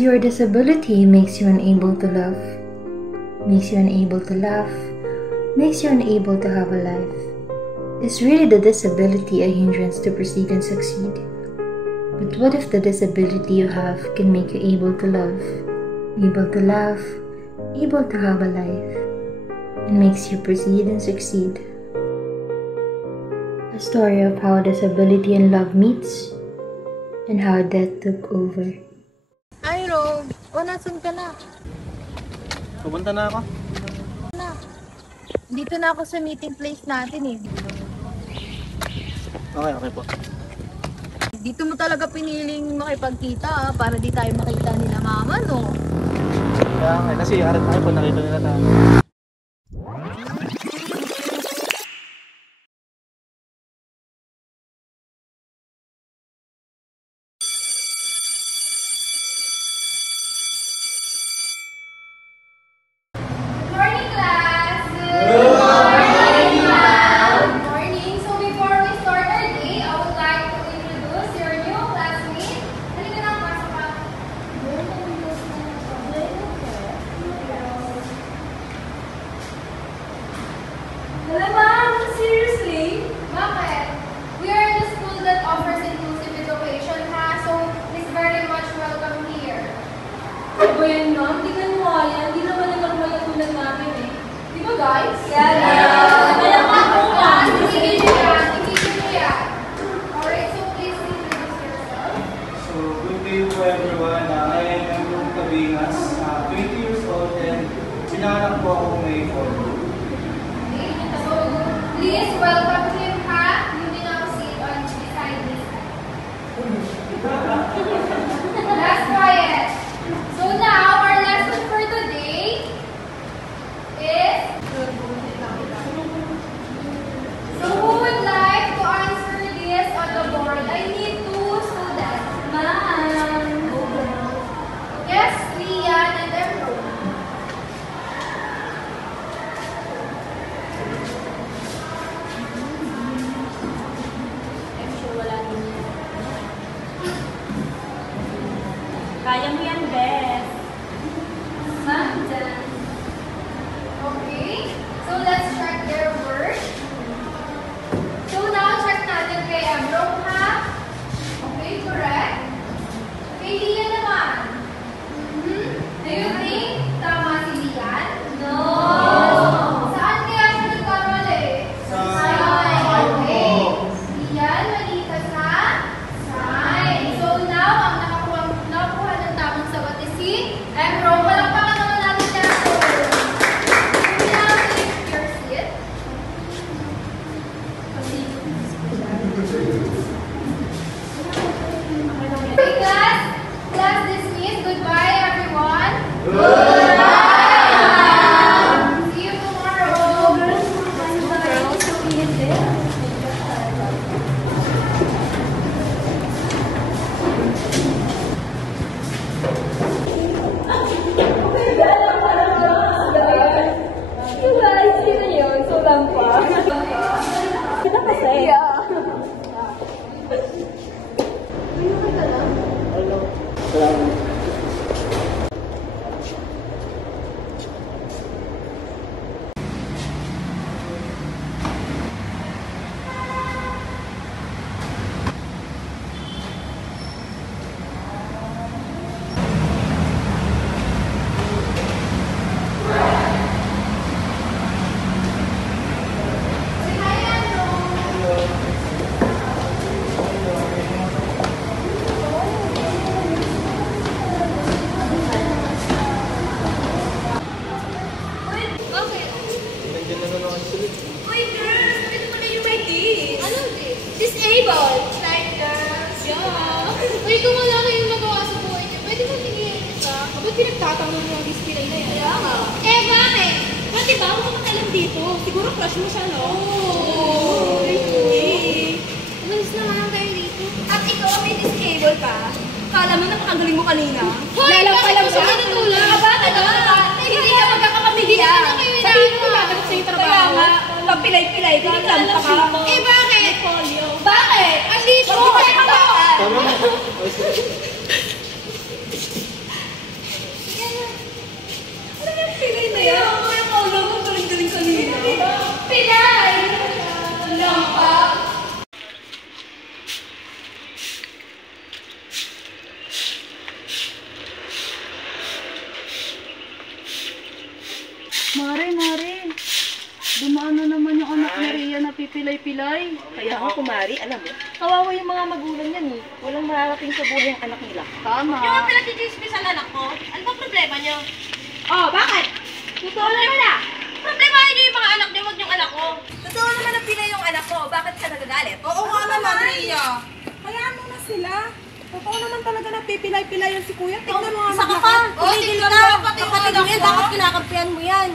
Because your disability makes you unable to love, makes you unable to laugh, makes you unable to have a life. Is really the disability a hindrance to proceed and succeed? But what if the disability you have can make you able to love, able to laugh, able to have a life, and makes you proceed and succeed? A story of how disability and love meets, and how death took over. Ay, Rob. O, nasun ka na? Pupunta na ako. Dito na ako sa meeting place natin eh. Okay po. Dito mo talaga piniling makipagkita para di tayo makita nila mama, no? Kaya nga, kasi harap tayo po nakita nila tayo. Ano yan, ma'am? Tingnan mo nga yan. Hindi naman yung normal na tulad namin eh. Di ba, guys? Yeah! Kaya nga po nga! Tingin nyo yan! Alright, so please introduce yourself. So, good day po everyone. I am Emrong Cabingas, 20 years old and pinanganak po ako May 4. Okay, so please welcome him, ha? You may now sit on beside this side. Last quiet. So now, our lesson for today is... So who would like to answer this on the board? I need 2 students. Ma'am. Yes, Lian and Emro. Kaya mo yan, Beth. Ma'am, dyan. Okay, so let's check their work. So now, check natin kay Emro, ha? Okay, correct. Kay Lian naman. Do you think tama si Lian? No! Saan kaya siya nagkamali? Sign. Okay. Lian, mali ka sa sign. So now, ang nakakuha ng tamang sagot is si Emro. Palakpakan naman natin siya. So, now take your seat. Okay, class. Class dismissed. Goodbye, everyone. See you tomorrow. You guys, sino yun? So lang pa. Kita kasi? Yeah. Salamat. Say hi, Emro. Okay. Nandiyan na naman sila. Uy, girls! Pwede mo na yung may this. Ano this? Disabled. Like girls. Yeah. Uy, kung wala kayong magawa sa buhay niyo, pwede mo tingin ka. Ba't pinagtatanong mo ang display na yan? Kaya nga. Eh, bakit? Pati ba ako makakalam dito? Siguro crush mo siya, no? Oo. Umalis na nga lang tayo dito. At ikaw, may disable ka? Kala mo napakagaling mo kanina? Lalaw ka lang siya? Bakit? Hindi ka magkakapamilya. Sabihin mo magkakalit sa yung trabaho. Kaya nga, pag-pilay-pilay ka, lampa ka. Eh, bakit? Bakit? Ang liso! Tama na. na naman yung anak ni Rhea na pipilay-pilay. Kaya nga, kumari, alam mo, kawawa yung mga magulang yan eh. Walang mararating sa buhay ang anak nila. Tama. Yung mga pinatitispis ang anak ko, ano ba problema niyo? Oh, bakit? Totoo naman ah. Problemahin niyo yung mga anak niyo, wag yung anak ko. Totoo naman na pilay yung anak ko, bakit ka nagagalit? Oo nga naman, Rhea. Hayaan mo na sila. Totoo naman talaga na pipilay-pilay yan si Kuya. Tingnan mo nga Isa ka pa! Tumigil ka! Kapatid mo yan, bakit kinakampihan mo yan?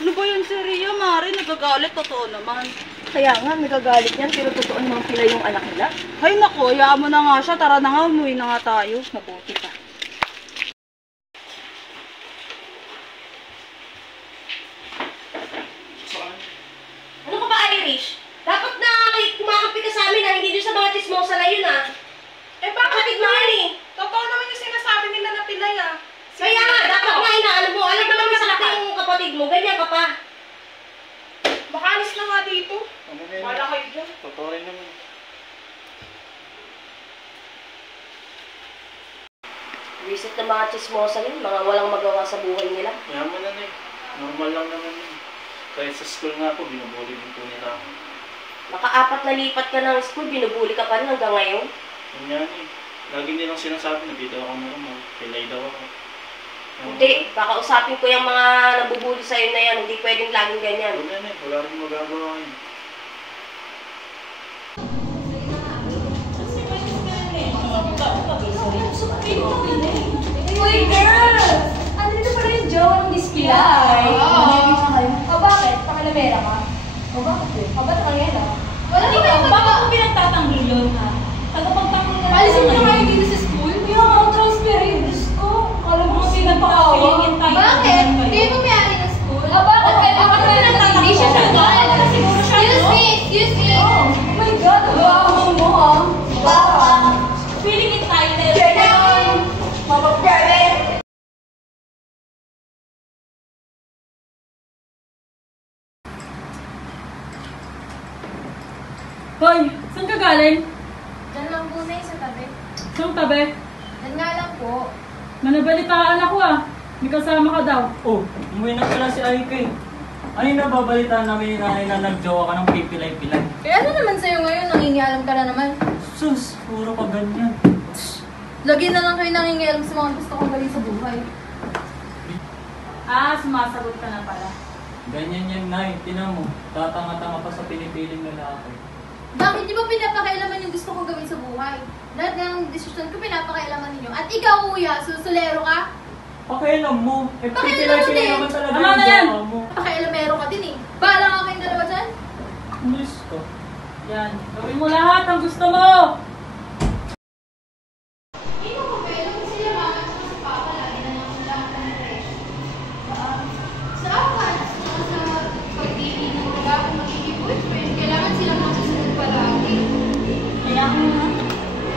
Ano ba yun si Rhea, Mari? Nagagalit, totoo naman. Kaya nga, nagagalit yan, pero totoo namang pilay yung anak nila. Ay nako, hayaan mo na nga siya. Tara na nga, umuwi na nga tayo. Mabuti pa. Ano ka ba, Irish? Dapat na kumakampi ka sa amin na hindi doon sa mga chismosa na yun ah. Eh bakit Kapatid mo yan eh. Totoo naman yung sinasabi nila na pilay ah. Kaya nga, dapat nga inaalam mo. Alam naman sa akin yung kapatid mo, ganyan ka pa. Baka alis na nga dito. Ano na yun? Wala kayo dyan. Totoo rin naman. Visit ng mga chismosa yun, mga walang magawa sa buhay nila. Yaman na eh. Normal lang naman yun. Kahit sa school nga po, binubuli din po nila ako. Naka-4 na lipat ka ng school, binubuli ka pa rin hanggang ngayon. Yun yan eh. Lagi nilang sinasabi na dito ako normal. Pilay daw ako. Hindi, baka usapin ko yung mga nabubuli sa'yo na yan, hindi pwedeng laging ganyan. Wala na eh. Wala rin magagawa yun. Uy, girl! Andito pala yung jowa ng Miss Pilay. O bakit? Pakalamera ka? O bakit? O ba't kaya wala naman. Bakit mo pinagtatanggol yun, ha? Tagapagtanggol na Alisin mo na kayo dito sa school? Kaya nga, transparent. Diyos ko. Alam mo kasi nagpakawa. Bakit? Kayo ba may-ari ng school? O bakit? Kaya bakit na hindi siya nagal? Excuse me! Excuse me! Oh my God! Ang baho mo ah! Baka! Pilingin tayo na yun. Ganon! Mapapagpapit! Hoy, saan ka galing? Diyan lang po na sa tabi. Saan tabi? Diyan nga lang po. Manabalitaan ako ah. May kasama ka daw. Oh, umuwi na pala si Aike. Ano yung nababalitaan namin ni nanay na nagjowa ka ng pipilay-pilay? Kaya ano naman sa'yo ngayon? Nangingialam ka na naman. Sus, puro ka ganyan. Lagi na lang kayo nangingialam sa mga gusto kong galing sa buhay. Ah, sumasagot ka na pala. Ganyan yan, Nay. Tinan mo, tatanga-tanga pa sa pinipiling lalaki. Bakit di ba pinapakailaman yung gusto kong gawin sa buhay? Lahat ng desisyon ko pinapakailaman ninyo. At ikaw, kuya, susulero ka? Pakialam mo. Eh, Pakialam mo pipilay-pilay din. naman talaga Tama na yan. jowa mo. Pakailamero ka din eh. Bahala nga kayong dalawa dyan. Diyos ko. Yan, gawin mo lahat ang gusto mo! Kaya ko nga.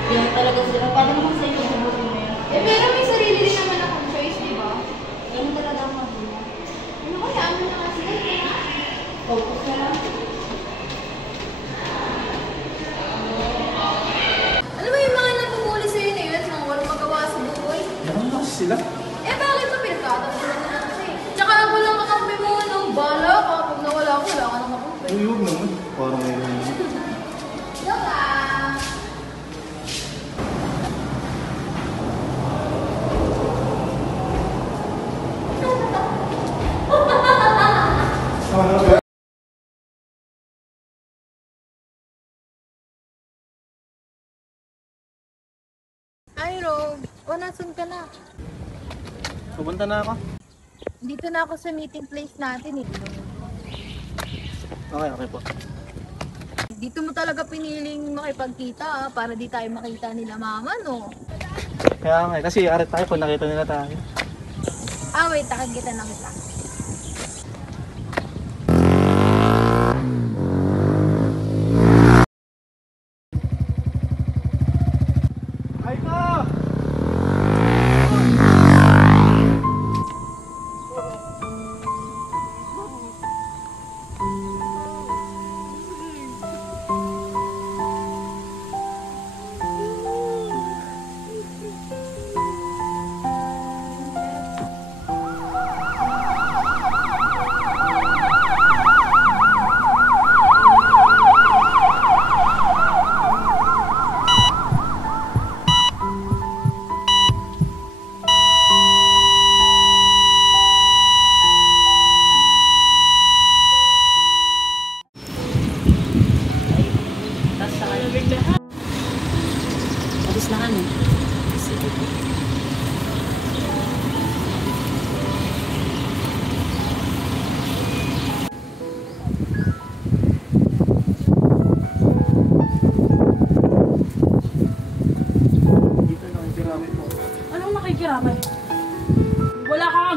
Yan talaga sila. Paano naman sa iyo sabutin mo yan? Eh, pero may sarili din naman akong choice, di ba? Ganun talaga ang magulang. Ano kaya? Ano na nga sila? Focus ka lang. Ano ba yung mga napumuli sa'yo na yun? Mga walang magawa sa buhay? Ano lang sila? Eh, bakit ba pinagkatapunan na lang siya eh? Tsaka ako lang kakampi mo, no? Bala ka. Pag nawala ko, wala ka nang kakampi. Uy, huwag naman. Parang ngayon naman. Joke lang. Hi, Rob. O, nasun ka na? Pupunta na ako. Dito na ako sa meeting place natin eh. Okay, okay po. Dito mo talaga piniling makipagkita para di tayo makita nila mama, no? Kaya nga, kasi arit tayo kung nakita nila tayo. Wait, nakikita na kita. Ay ka!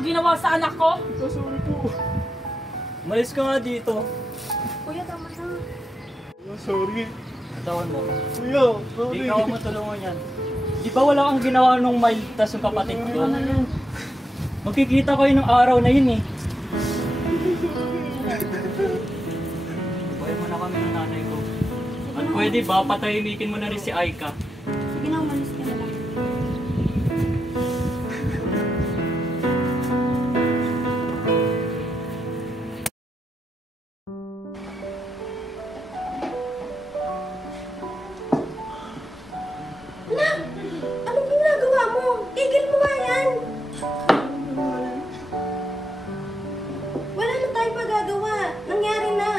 ang ginawa sa anak ko? Sorry po. Umalis ka nga dito. Kuya, tama na. Sorry. Katawan mo. Kuya, sorry. Ikaw ang matulungan yan. Di ba wala kang ginawa nung maligtas yung kapatid ko? Magkikita ko yun ng araw na yun eh. Buhay mo na kami ng nanay ko. At pwede ba patahimikin mo na rin si Aika? Sige na, umalis ka na lang. Anong ginagawa mo? Tigil mo nga yan! Wala na tayong magagawa. Nangyari na.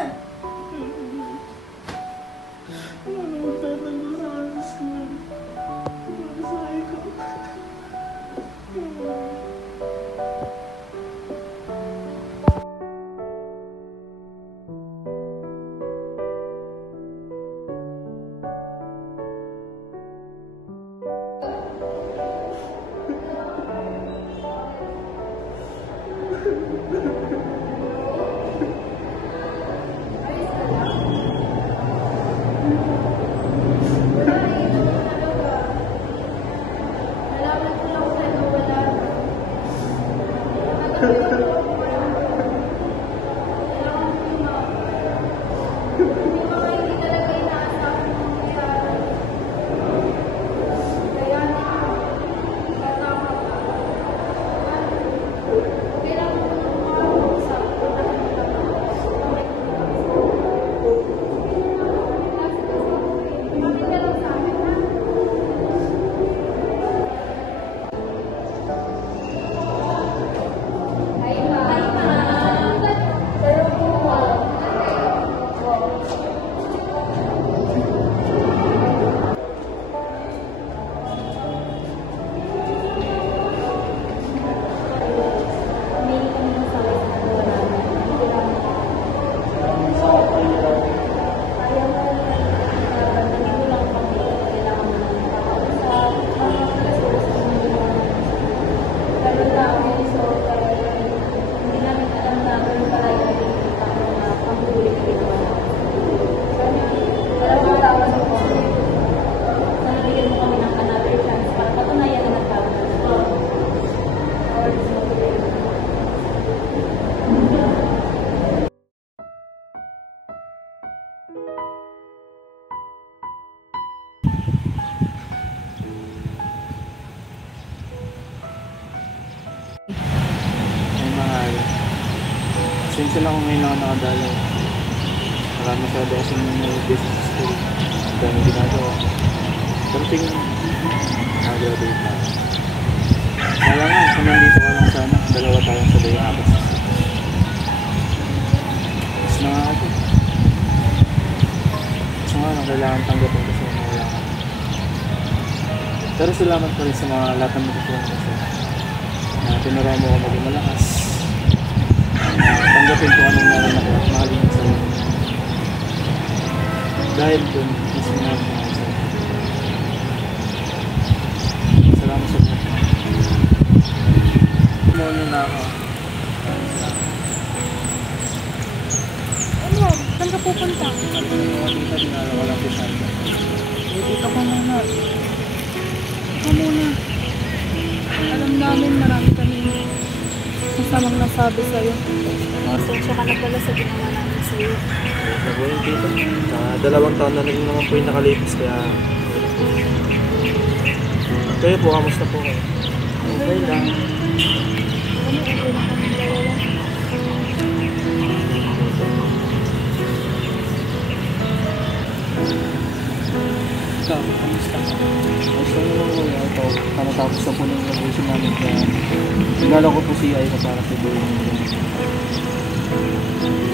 Pasensya lang kung ngayon ako nakadalaw. Marami masyado kasi may business sa school. Ang dami ginagawa. Pero tingin, nag-graduate na. Kaya nga, kung nandito ka lang sana, dalawa tayong sabay yung apas. Mas na nga ako. Mas nga lang, kailangan tanggapin kasi wala ka. Pero salamat pa rin sa mga lahat ng magkukulang kasi. Na tinuruan mo ako maging malakas. Tanggapin ko anong meron ako at mahalin ko sa'yo. Dahil dun, mas minahal ko nga sa'yo. Salamat sa mga. Muna na ako. Ano? Saan ka pupunta? Ano yung mga tita, dinala ko lang kay Santa. Dito ka muna. Ito muna. Alam namin marami kami masamang nasabi sa'yo. Pasensya ka na pala sa ginawa namin sa'yo. Ako yung tita. 2 taon na rin naman po yung nakalipas kaya... Kayo po, kamusta po kayo? Okay lang. Ikaw, kamusta? Gusto mo naman ko yung ito. Kanatapos na po ng revolution namin kaya... Nagala ko po si Aika para sa buhay ng mga.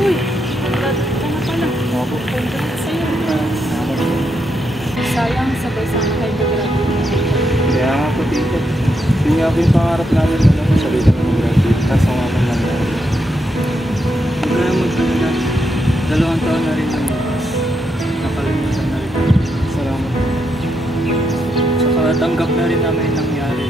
Uy! Graduate ka na pala. Opo. Congrats sa'yo. Salamat po. Sayang, sabay sana kayo graduate. Kaya nga po dito. Yun nga po yung pangarap namin na sabay kami ng graduate. Kaso nga pa lang. Huwag kaya magpala. 2 taon na rin kami. Nakalimutan na rin. Salamat po. Saka tanggap na rin namin nangyari.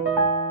you.